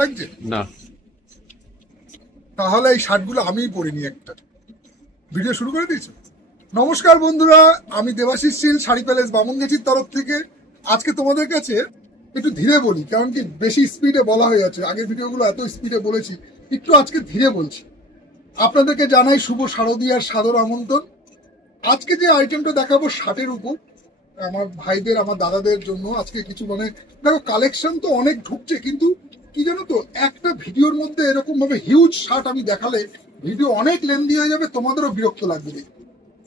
লাগছে না, তাহলে এই শার্টগুলো আমিই পরিনি। একটা ভিডিও শুরু করে দিয়েছি। নমস্কার বন্ধুরা, আমি দেবাশিস শীল, শাড়ি প্যালেস বামুনগাছির তরফ থেকে। আজকে তোমাদের কাছে একটু ধীরে বলি, কারণ কি বেশি স্পিডে বলা হয়ে যাচ্ছে। আগের ভিডিওগুলো এত স্পিডে বলেছি, একটু আজকে ধীরে বলছি। আপনাদেরকে জানাই শুভ শারদীয়ার সাদর আমন্ত্রণ। আজকে যে আইটেমটা দেখাবো শার্টের উপর, আমার ভাইদের আমার দাদাদের জন্য আজকে কিছু দেখো কালেকশন তো অনেক ঢুকছে, কিন্তু কি জানো তো, একটা ভিডিওর মধ্যে এরকম ভাবে হিউজ শার্ট আমি দেখালে ভিডিও অনেক লেন্দি হয়ে যাবে, তোমাদেরও বিরক্ত লাগবে।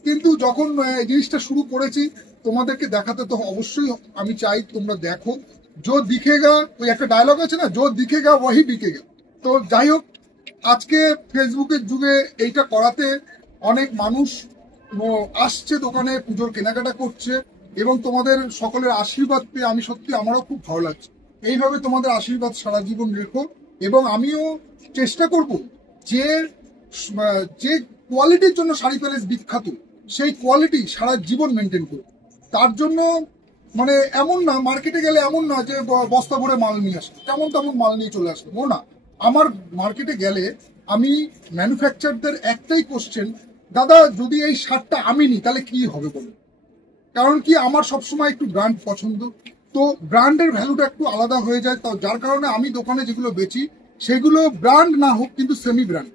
কিন্তু যখন এই জিনিসটা শুরু করেছি তোমাদেরকে দেখাতে, তো অবশ্যই আমি চাই তোমরা দেখো। জো দিখেগা, ওই একটা ডায়লগ আছে না, জো দিখেগা ওয়াহি বিকেগা। তো যাই হোক, আজকে ফেসবুকের যুগে এইটা করাতে অনেক মানুষ আসছে দোকানে, পুজোর কেনাকাটা করছে, এবং তোমাদের সকলের আশীর্বাদ পেয়ে আমি সত্যি আমারও খুব ভালো লাগছে। এইভাবে তোমাদের আশীর্বাদ সারা জীবন রেখো, এবং আমিও চেষ্টা করব যে যে কোয়ালিটির জন্য শাড়ি প্যালেস বিখ্যাত, সেই কোয়ালিটি সারা জীবন মেনটেন করব। তার জন্য এমন না, মার্কেটে গেলে এমন না যে বস্তা ভরে মাল নিয়ে আসে, তেমন তেমন মাল নিয়ে চলে আসবে ও না। আমার মার্কেটে গেলে আমি ম্যানুফ্যাকচারদের একটাই কোশ্চেন, দাদা যদি এই শার্টটা আমি নিই তাহলে কি হবে বলো। কারণ কি আমার সবসময় একটু ব্র্যান্ড পছন্দ, তো ব্র্যান্ডের ভ্যালুটা একটু আলাদা হয়ে যায়। তাও যার কারণে আমি দোকানে যেগুলো বেচি সেগুলো ব্র্যান্ড না হোক কিন্তু সেমি ব্র্যান্ড,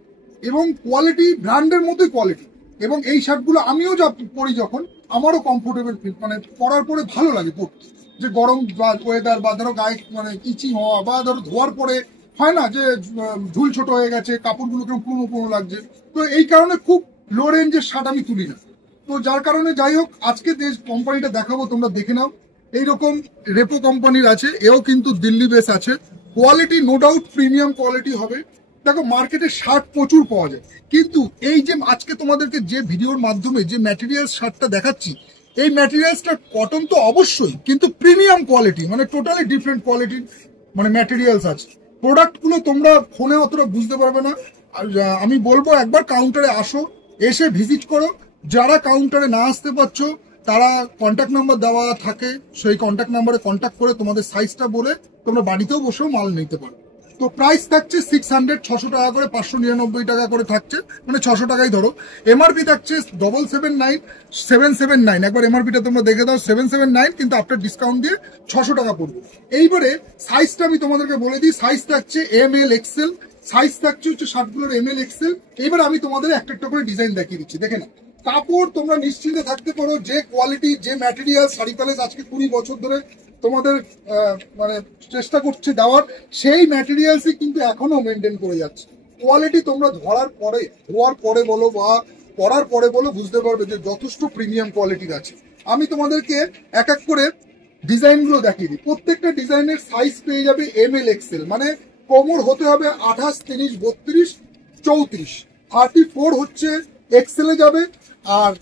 এবং কোয়ালিটি ব্র্যান্ডের মতোই কোয়ালিটি। এবং এই শার্টগুলো আমিও যা পরি, যখন আমারও কমফোর্টেবল ফিল, পরার পরে ভালো লাগে পরতে। যে গরম বা ওয়েদার, বা ধরো গায়ে ইচিং হওয়া, বা ধরো ধোয়ার পরে হয় না যে ঝুল ছোট হয়ে গেছে, কাপড়গুলো কেমন পুরনো পুরনো লাগছে, তো এই কারণে খুব লো রেঞ্জের শার্ট আমি তুলি না। তো যার কারণে যাই হোক, আজকে যে কোম্পানিটা দেখাবো তোমরা দেখে নাও। এইরকম রেপো কোম্পানির আছে, এও কিন্তু দিল্লি বেস আছে। Quality no doubt premium quality হবে। দেখো মার্কেটে শার্ট প্রচুর পাওয়া যায়, কিন্তু এই যে আজকে তোমাদেরকে যে ভিডিওর মাধ্যমে যে ম্যাটেরিয়াল শার্টটা দেখাচ্ছি, এই ম্যাটেরিয়ালসটা কটন তো অবশ্যই, কিন্তু প্রিমিয়াম কোয়ালিটি, টোটালি ডিফারেন্ট কোয়ালিটির ম্যাটেরিয়ালস আছে। প্রোডাক্টগুলো তোমরা ফোনে অতটা বুঝতে পারবে না। আর আমি বলবো একবার কাউন্টারে আসো, এসে ভিজিট করো। যারা কাউন্টারে না আসতে পারছো তারা কন্ট্যাক্ট নাম্বার দেওয়া থাকে, সেই কন্ট্যাক্ট নাম্বারে কন্ট্যাক্ট করে তোমাদের সাইজটা বলে তোমরা বাড়িতেও বসেও মাল নিতে পারো। তো প্রাইস থাকছে 600, 600 টাকা করে, 599 টাকা করে থাকছে, 600 টাকাই ধরো। এমআরপি থাকছে 779, 779। একবার এমআরপিটা তোমরা দেখে দাও, 779, কিন্তু আফটার ডিসকাউন্ট দিয়ে 600 টাকা পড়বে। এইবারে সাইজটা আমি তোমাদেরকে বলে দিই, সাইজ থাকছে ML XL, সাইজ থাকছে হচ্ছে শার্টগুলোর ML XL। এইবার আমি তোমাদের একটা একটা করে ডিজাইন দেখিয়ে দিচ্ছি, দেখে না। কাপড় তোমরা নিশ্চিন্তে থাকতে পারো, যে কোয়ালিটি যে ম্যাটেরিয়াল শাড়ি প্যালেস আজকে 20 বছর ধরে তোমাদের চেষ্টা করছে দেওয়ার, সেই ম্যাটেরিয়ালসই কিন্তু এখনো মেনটেন করে যাচ্ছে। কোয়ালিটি তোমরা ধোয়ার পরে বলো বা পরার পরে বলো, বুঝতে পারবে যে যথেষ্ট প্রিমিয়াম কোয়ালিটির আছে। আমি তোমাদেরকে এক এক করে ডিজাইনগুলো দেখিয়ে দিই। প্রত্যেকটা ডিজাইনের সাইজ পেয়ে যাবে ML XL, কোমর হতে হবে 28, 30, 32, 34, 34 হচ্ছে XL এ যাবে, আর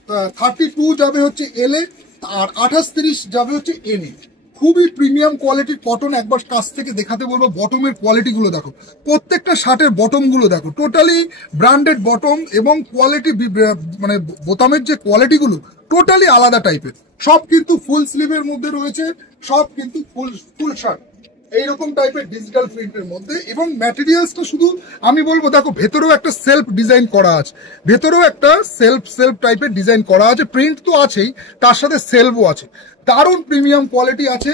32 যাবে হচ্ছে L এ, আর 28, 30 যাবে হচ্ছে M এ। খুবই প্রিমিয়াম কোয়ালিটির কটন। একবার কাছ থেকে দেখাতে বলবো। বটমের কোয়ালিটি গুলো দেখো, প্রত্যেকটা শার্টের বটম গুলো দেখো, টোটালি ব্র্যান্ডেড বটম, এবং কোয়ালিটি বোতামের যে কোয়ালিটি গুলো টোটালি আলাদা টাইপের। সব কিন্তু ফুল স্লিভের মধ্যে রয়েছে, সব কিন্তু ফুল শার্ট এইরকম টাইপের ডিজিটাল প্রিন্টের মধ্যে। এবং ম্যাটেরিয়ালসটা শুধু আমি বলবো, দেখো ভেতরেও একটা সেলফ ডিজাইন করা আছে, ভেতরেও একটা সেলফ টাইপের ডিজাইন করা আছে। প্রিন্ট তো আছেই, তার সাথে সেলফও আছে। দারুণ প্রিমিয়াম কোয়ালিটি আছে।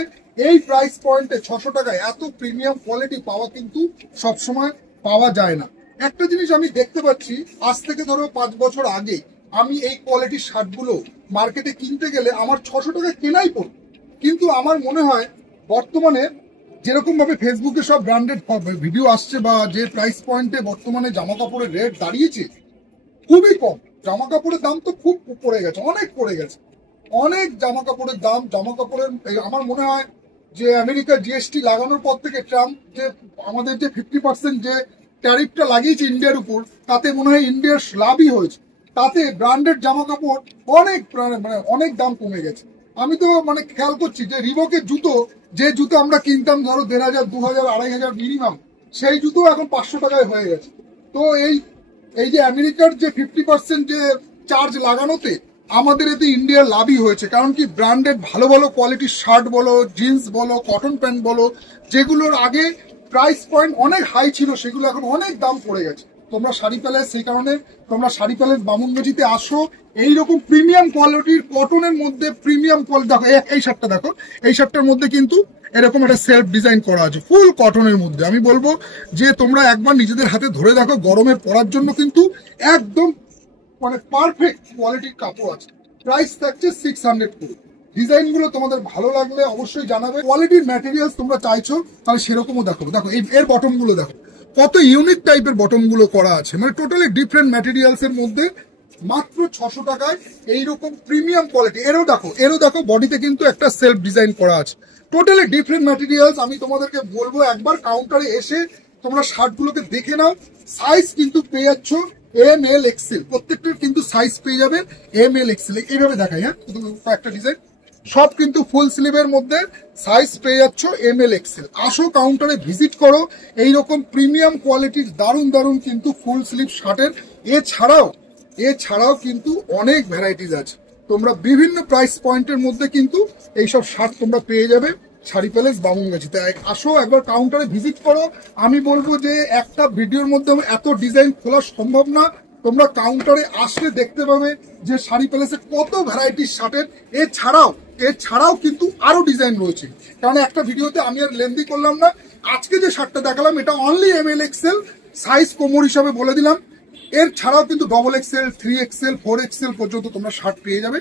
এই প্রাইস পয়েন্টে 600 টাকায় এত প্রিমিয়াম কোয়ালিটি পাওয়া কিন্তু সবসময় পাওয়া যায় না। একটা জিনিস আমি দেখতে পাচ্ছি, আজ থেকে ধরো 5 বছর আগে আমি এই কোয়ালিটির শার্টগুলো মার্কেটে কিনতে গেলে আমার 600 টাকা কেনাই পড়ত। কিন্তু আমার মনে হয় বর্তমানে যেরকম ভাবে ফেসবুকে সব ব্র্যান্ডেড ভিডিও আসছে, বা যে প্রাইস পয়েন্টে বর্তমানে জামা কাপড়ের রেট দাঁড়িয়েছে, খুবই কম। জামা কাপড়ের দাম তো খুব পড়ে গেছে, অনেক পড়ে গেছে, অনেক জামা কাপড়ের দাম। জামা কাপড়ের আমার মনে হয় যে আমেরিকা GST লাগানোর পর থেকে ট্রাম্প যে আমাদের যে 50% যে ট্যারিফটা লাগিয়েছে ইন্ডিয়ার উপর, তাতে মনে হয় ইন্ডিয়ার লাভই হয়েছে। তাতে ব্র্যান্ডেড জামা কাপড় অনেক দাম কমে গেছে। আমি তো খেয়াল করছি যে রিবকের জুতো, যে জুতো আমরা কিনতাম ধরো 1500, 2000, 2500 মিনিমাম, সেই জুতো এখন 500 টাকায় হয়ে গেছে। তো এই যে আমেরিকার যে 50% যে চার্জ লাগানোতে আমাদের এতে ইন্ডিয়ার লাভই হয়েছে। কারণ কি ব্র্যান্ডেড ভালো ভালো কোয়ালিটির শার্ট বলো, জিন্স বলো, কটন প্যান্ট বলো, যেগুলোর আগে প্রাইস পয়েন্ট অনেক হাই ছিল, সেগুলো এখন অনেক দাম পড়ে গেছে। তোমরা শাড়ি প্যালেস, সেই কারণে তোমরা শাড়ি প্যালেস বামুনগাছিতে আসো। এইরকম প্রিমিয়াম কোয়ালিটির কটনের মধ্যে প্রিমিয়াম কোয়ালিটি দেখো, এই শার্টটা দেখো, এই শার্টটার মধ্যে কিন্তু এরকম একটা সেলফ ডিজাইন করা আছে ফুল কটনের মধ্যে। আমি বলবো যে তোমরা একবার নিজেদের হাতে ধরে দেখো, গরমে পরার জন্য কিন্তু একদম মানে পারফেক্ট কোয়ালিটির কাপড় আছে। প্রাইস থাকছে 600 করে। ডিজাইন গুলো তোমাদের ভালো লাগলে অবশ্যই জানাবে। কোয়ালিটির ম্যাটেরিয়ালস তোমরা চাইছো, তাহলে সেরকমও দেখো। দেখো এর বটম গুলো দেখো, কত ইউনিক টাইপের বটম গুলো করা আছে, মানে টোটালি ডিফারেন্ট ম্যাটেরিয়ালস এর মধ্যে মাত্র 600 টাকায় এইরকম প্রিমিয়াম কোয়ালিটি। এরও দেখো বডিতে কিন্তু একটা সেলফ ডিজাইন করা আছে, টোটালি ডিফারেন্ট ম্যাটেরিয়ালস। আমি তোমাদেরকে বলবো একবার কাউন্টারে এসে তোমরা শার্ট গুলোকে দেখে নাও। সাইজ কিন্তু পেয়ে যাচ্ছ ML XL, প্রত্যেকটার কিন্তু সাইজ পেয়ে যাবে ML XL। এইভাবে দেখাই, হ্যাঁ একটা ডিজাইন সব কিন্তু ফুল স্লিভের মধ্যে সাইজ পেয়ে যাচ্ছ ML XL। আসো কাউন্টারে ভিজিট করো, এইরকম প্রিমিয়াম কোয়ালিটির দারুণ দারুণ কিন্তু ফুল স্লিভ শার্টের এছাড়াও কিন্তু অনেক ভ্যারাইটিস আছে। তোমরা বিভিন্ন প্রাইস পয়েন্টের মধ্যে কিন্তু এইসব শার্ট তোমরা পেয়ে যাবে শাড়ি প্যালেস বামুনগাছিতে। আসো একবার কাউন্টারে ভিজিট করো। আমি বলবো যে একটা ভিডিওর মধ্যে এত ডিজাইন খোলা সম্ভব না, তোমরা কাউন্টারে আসলে দেখতে পাবে যে শাড়ি প্যালেসে কত ভ্যারাইটির শার্টের। এছাড়াও কিন্তু আরো ডিজাইন রয়েছে, কারণ একটা ভিডিওতে আমি আর লেন্দি করলাম না। আজকে যে শার্টটা দেখালাম এটা অনলি ML XL, সাইজ কোমর হিসাবে বলে দিলাম। এর ছাড়াও কিন্তু XXL, 3XL, 4XL পর্যন্ত তোমরা শার্ট পেয়ে যাবে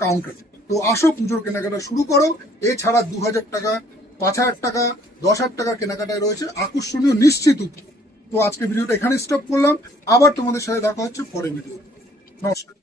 কাউন্টারে। তো আসো পুজোর কেনাকাটা শুরু করো। এছাড়া 2000 টাকা, 5000 টাকা, 10,000 টাকার কেনাকাটায় রয়েছে আকর্ষণীয় নিশ্চিত উপহার। তো আজকে ভিডিওটা এখানে স্টপ করলাম, আবার তোমাদের সাথে দেখা হচ্ছে পরের ভিডিও। নমস্কার।